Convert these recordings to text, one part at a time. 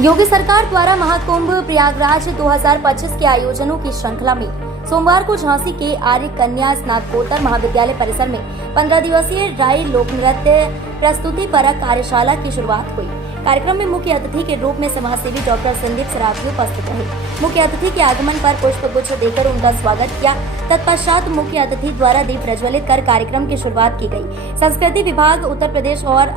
योगी सरकार द्वारा महाकुंभ प्रयागराज 2025 के आयोजनों की श्रृंखला में सोमवार को झांसी के आर्य कन्या स्नातकोत्तर महाविद्यालय परिसर में 15 दिवसीय राई लोक नृत्य प्रस्तुति परक कार्यशाला की शुरुआत हुई। कार्यक्रम में मुख्य अतिथि के रूप में समाजसेवी डॉक्टर संदीप सरावगी उपस्थित रहे। मुख्य अतिथि के आगमन पर पुष्पगुच्छ देकर उनका स्वागत किया। तत्पश्चात मुख्य अतिथि द्वारा दीप प्रज्वलित कर कार्यक्रम की शुरुआत की गई। संस्कृति विभाग उत्तर प्रदेश और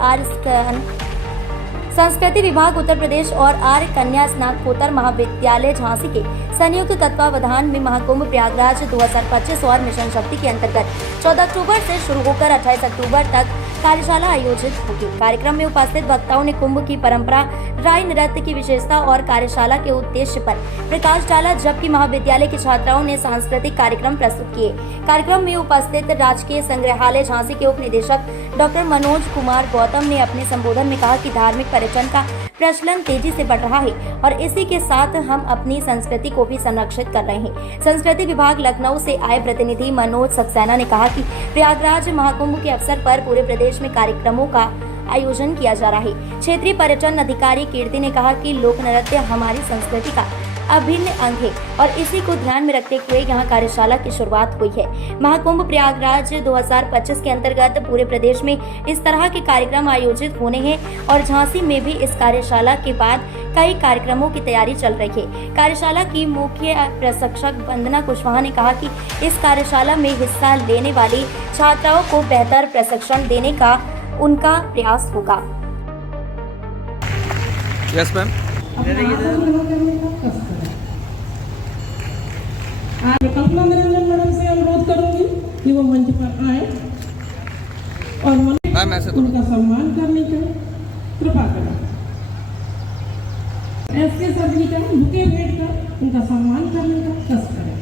आर्य कन्या स्नातकोत्तर महाविद्यालय झांसी के संयुक्त तत्वावधान में महाकुंभ प्रयागराज 2025 और मिशन शक्ति के अंतर्गत 14 अक्टूबर से शुरू होकर 28 अक्टूबर तक कार्यशाला आयोजित होगी। कार्यक्रम में उपस्थित वक्ताओं ने कुंभ की परंपरा, राई नृत्य की विशेषता और कार्यशाला के उद्देश्य पर प्रकाश डाला, जबकि महाविद्यालय की छात्राओं ने सांस्कृतिक कार्यक्रम प्रस्तुत किए। कार्यक्रम में उपस्थित राजकीय संग्रहालय झांसी के उप निदेशक डॉक्टर मनोज कुमार गौतम ने अपने संबोधन में कहा कि धार्मिक पर्यटन का प्रचलन तेजी से बढ़ रहा है और इसी के साथ हम अपनी संस्कृति को भी संरक्षित कर रहे हैं। संस्कृति विभाग लखनऊ से आए प्रतिनिधि मनोज सक्सेना ने कहा कि प्रयागराज महाकुंभ के अवसर पर पूरे प्रदेश में कार्यक्रमों का आयोजन किया जा रहा है। क्षेत्रीय पर्यटन अधिकारी कीर्ति ने कहा कि लोक नृत्य हमारी संस्कृति का अभिन्न अंग है और इसी को ध्यान में रखते हुए यहाँ कार्यशाला की शुरुआत हुई है। महाकुंभ प्रयागराज 2025 के अंतर्गत पूरे प्रदेश में इस तरह के कार्यक्रम आयोजित होने हैं और झांसी में भी इस कार्यशाला के बाद कई कार्यक्रमों की तैयारी चल रही है। कार्यशाला की मुख्य प्रशिक्षक वंदना कुशवाहा ने कहा कि इस कार्यशाला में हिस्सा लेने वाली छात्राओं को बेहतर प्रशिक्षण देने का उनका प्रयास होगा। Yes ma'am. Kalpana Niranjan madam से अनुरोध करूंगी कि वो मंच पर आए और उनका सम्मान करने का कृपा करें। ऐसे सभी का बुके भेंट कर उनका सम्मान करने का कष्ट करें।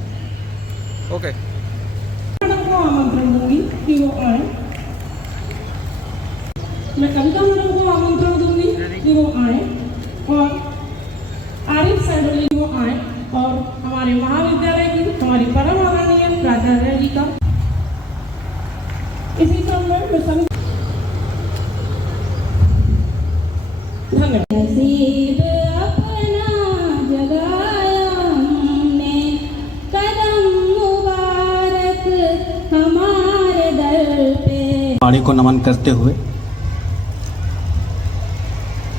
ओके। मैडम को आमंत्रण दूंगी कि वो आए। मैं कविता मैडम को आमंत्रण दूंगी कि वो आए और आरिफ सैंडली वो आए और हमारे महाविद्यालय की हमारी परम आदरणीय प्राचार्य जी का इसी क्रम में मिशन धन्यवाद। नसीब अपना जगाया हमने, कदम मुबारक हमारे दर पे। वाणी को नमन करते हुए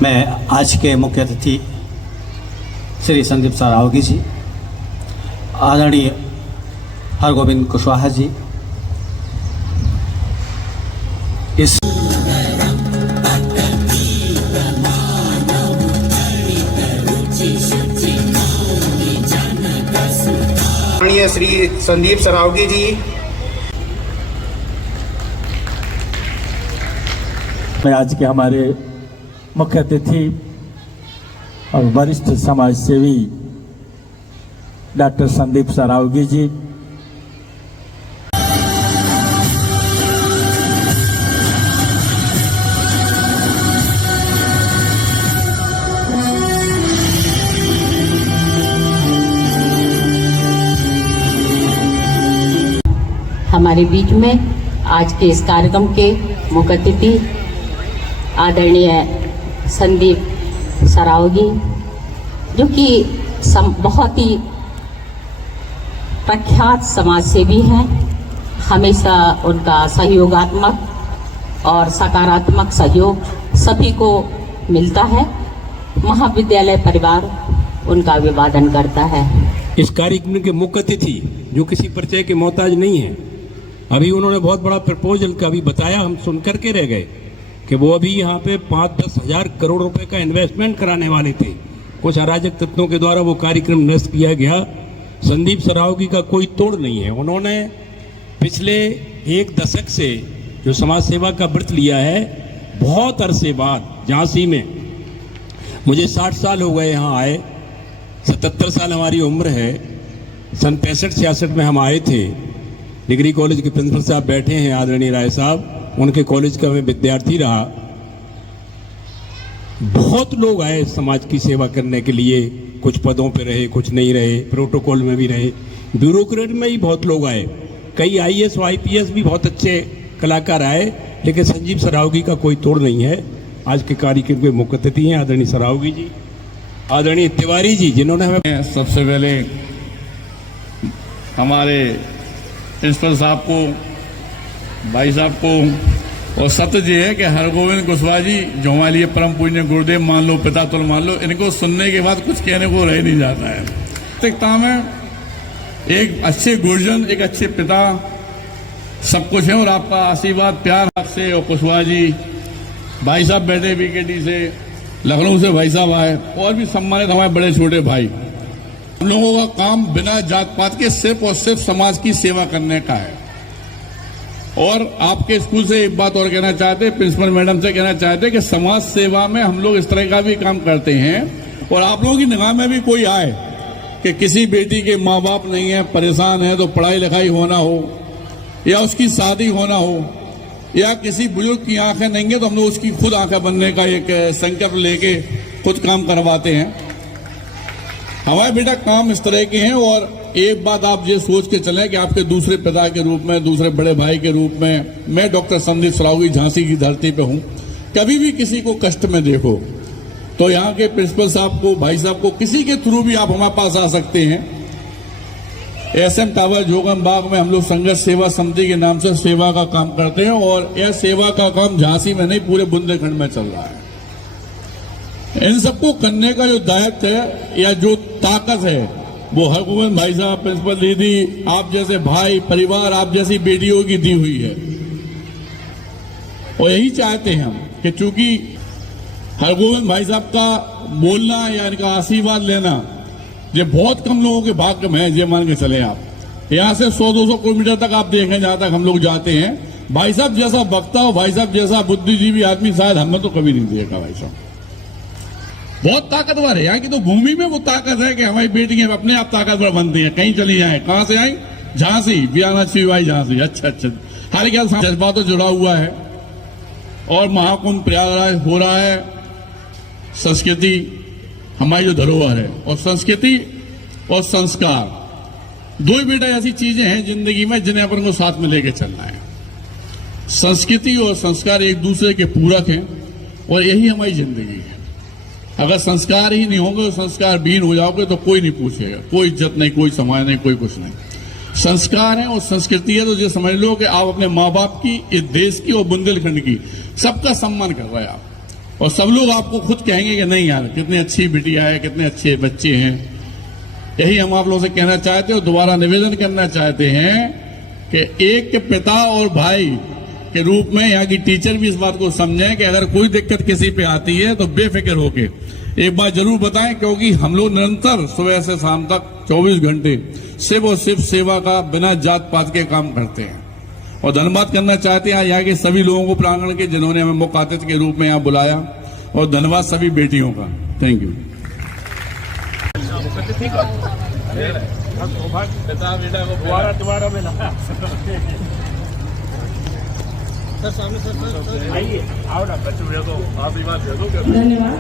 मैं आज के मुख्य अतिथि श्री संदीप सरावगी जी, आदरणीय हरगोविंद कुशवाहा जी, इस आदरणीय श्री संदीप सरावगी जी, मैं आज के हमारे मुख्य अतिथि और वरिष्ठ समाज सेवी डॉक्टर संदीप सरावगी जी, हमारे बीच में आज के इस कार्यक्रम के मुख्य अतिथि आदरणीय संदीप सरावगी, जो कि बहुत ही प्रख्यात समाज सेवी हैं। हमेशा उनका सहयोगात्मक और सकारात्मक सहयोग सभी को मिलता है। महाविद्यालय परिवार उनका अभिवादन करता है। इस कार्यक्रम के मुख्य अतिथि जो किसी परिचय के मोहताज नहीं है, अभी उन्होंने बहुत बड़ा प्रपोजल का भी बताया, हम सुन करके रह गए कि वो अभी यहाँ पे 5-10 हजार करोड़ रुपए का इन्वेस्टमेंट कराने वाले थे। कुछ अराजक तत्वों के द्वारा वो कार्यक्रम नष्ट किया गया। संदीप सरावगी का कोई तोड़ नहीं है। उन्होंने पिछले 1 दशक से जो समाज सेवा का व्रत लिया है, बहुत अरसे बाद झांसी में, मुझे 60 साल हो गए यहाँ आए, 77 साल हमारी उम्र है। सन 65-66 में हम आए थे। डिग्री कॉलेज के प्रिंसिपल साहब बैठे हैं, आदरणीय राय साहब, उनके कॉलेज का मैं विद्यार्थी रहा। बहुत लोग आए समाज की सेवा करने के लिए, कुछ पदों पे रहे, कुछ नहीं रहे, प्रोटोकॉल में भी रहे, ब्यूरोक्रेट में ही बहुत लोग आए। कई आईएएस और आईपीएस भी बहुत अच्छे कलाकार आए, लेकिन संजीव सरावगी का कोई तोड़ नहीं है। आज के कार्यक्रम के मुख्य अतिथि हैं आदरणीय सरावगी जी। आदरणीय तिवारी जी, जिन्होंने हमें सबसे पहले हमारे प्रिंसिपल साहब को, भाई साहब को, और सत्य ये है कि हरगोविंद कुशवाहा जी जो हमारे लिए परम पूज्य गुरुदेव मान लो, पिता तुल्य मान लो, इनको सुनने के बाद कुछ कहने को रह नहीं जाता है। वास्तविकता में एक अच्छे गुरुजन, एक अच्छे पिता सब कुछ है, और आपका आशीर्वाद प्यार आपसे, और कुशवाहा जी भाई साहब बैठे बीकेटी से, लखनऊ से भाई साहब आए, और भी सम्मानित हमारे बड़े छोटे भाई। हम लोगों का काम बिना जात पात के सिर्फ और सिर्फ समाज की सेवा करने का है। और आपके स्कूल से एक बात और कहना चाहते, प्रिंसिपल मैडम से कहना चाहते कि समाज सेवा में हम लोग इस तरह का भी काम करते हैं, और आप लोगों की निगाह में भी कोई आए कि किसी बेटी के माँ बाप नहीं है, परेशान है, तो पढ़ाई लिखाई होना हो या उसकी शादी होना हो, या किसी बुजुर्ग की आंखें नहीं है, तो हम लोग उसकी खुद आंखें बनने का एक संकल्प लेके खुद काम करवाते हैं। हमारे बेटा काम इस तरह के हैं। और एक बात आप ये सोच के चलें कि आपके दूसरे पिता के रूप में, दूसरे बड़े भाई के रूप में मैं डॉक्टर संदीप सरावगी झांसी की धरती पे हूं। कभी भी किसी को कष्ट में देखो तो यहाँ के प्रिंसिपल साहब को, भाई साहब को, किसी के थ्रू भी आप हमारे पास आ सकते हैं। SM टावर जोगम बाग में हम लोग संघर्ष सेवा समिति के नाम से सेवा का काम करते हैं, और यह सेवा का काम झांसी में नहीं पूरे बुंदेलखंड में चल रहा है। इन सबको करने का जो दायित्व है या जो ताकत है वो हरगोविंद भाई साहब, प्रिंसिपल दीदी, आप जैसे भाई, परिवार, आप जैसी बेटियों की दी हुई है। और यही चाहते हैं हम कि चूंकि हरगोविंद भाई साहब का बोलना या इनका आशीर्वाद लेना ये बहुत कम लोगों के भाग्य में है। ये मान के चले आप यहाँ से 100-200 किलोमीटर तक आप देखें जहां तक हम लोग जाते हैं, भाई साहब जैसा वक्ता हो, भाई साहब जैसा बुद्धिजीवी आदमी शायद हमने तो कभी नहीं देखा। भाई साहब बहुत ताकतवर है। यहाँ की तो भूमि में वो ताकत है कि हमारी बेटियां अपने आप ताकतवर बनती हैं, कहीं चली जाए। कहां से आई? झांसी, बियाना छिवाई झांसी। अच्छा, हर ख्याल जज्बा तो जुड़ा हुआ है। और महाकुंभ प्रयागराज हो रहा है। संस्कृति हमारी जो धरोहर है, और संस्कृति और संस्कार दो ही बेटा ऐसी चीजें हैं जिंदगी में जिन्हें अपन को साथ में लेके चलना है। संस्कृति और संस्कार एक दूसरे के पूरक हैं, और यही हमारी जिंदगी है। अगर संस्कार ही नहीं होंगे, संस्कार विहीन हो जाओगे तो कोई नहीं पूछेगा, कोई इज्जत नहीं, कोई सम्मान नहीं, कोई कुछ नहीं। संस्कार है और संस्कृति है तो ये समझ लो कि आप अपने माँ बाप की, इस देश की और बुंदेलखंड की सबका सम्मान कर रहे हैं आप। और सब लोग आपको खुद कहेंगे कि नहीं यार कितनी अच्छी बिटिया है, कितने अच्छे बच्चे हैं। यही हम आप लोगों से कहना चाहते हैं और दोबारा निवेदन करना चाहते हैं कि एक के पिता और भाई के रूप में यहाँ की टीचर भी इस बात को समझें कि अगर कोई दिक्कत किसी पे आती है तो बेफिक्र होके एक बार जरूर बताएं, क्योंकि हम लोग निरंतर सुबह से शाम तक 24 घंटे सिर्फ और सिर्फ सेवा का बिना जात पात के काम करते हैं। और धन्यवाद करना चाहते हैं यहाँ के सभी लोगों को प्रांगण के जिन्होंने हमें मुख्य अतिथि के रूप में यहाँ बुलाया, और धन्यवाद सभी बेटियों का। Thank you. धन्यवाद।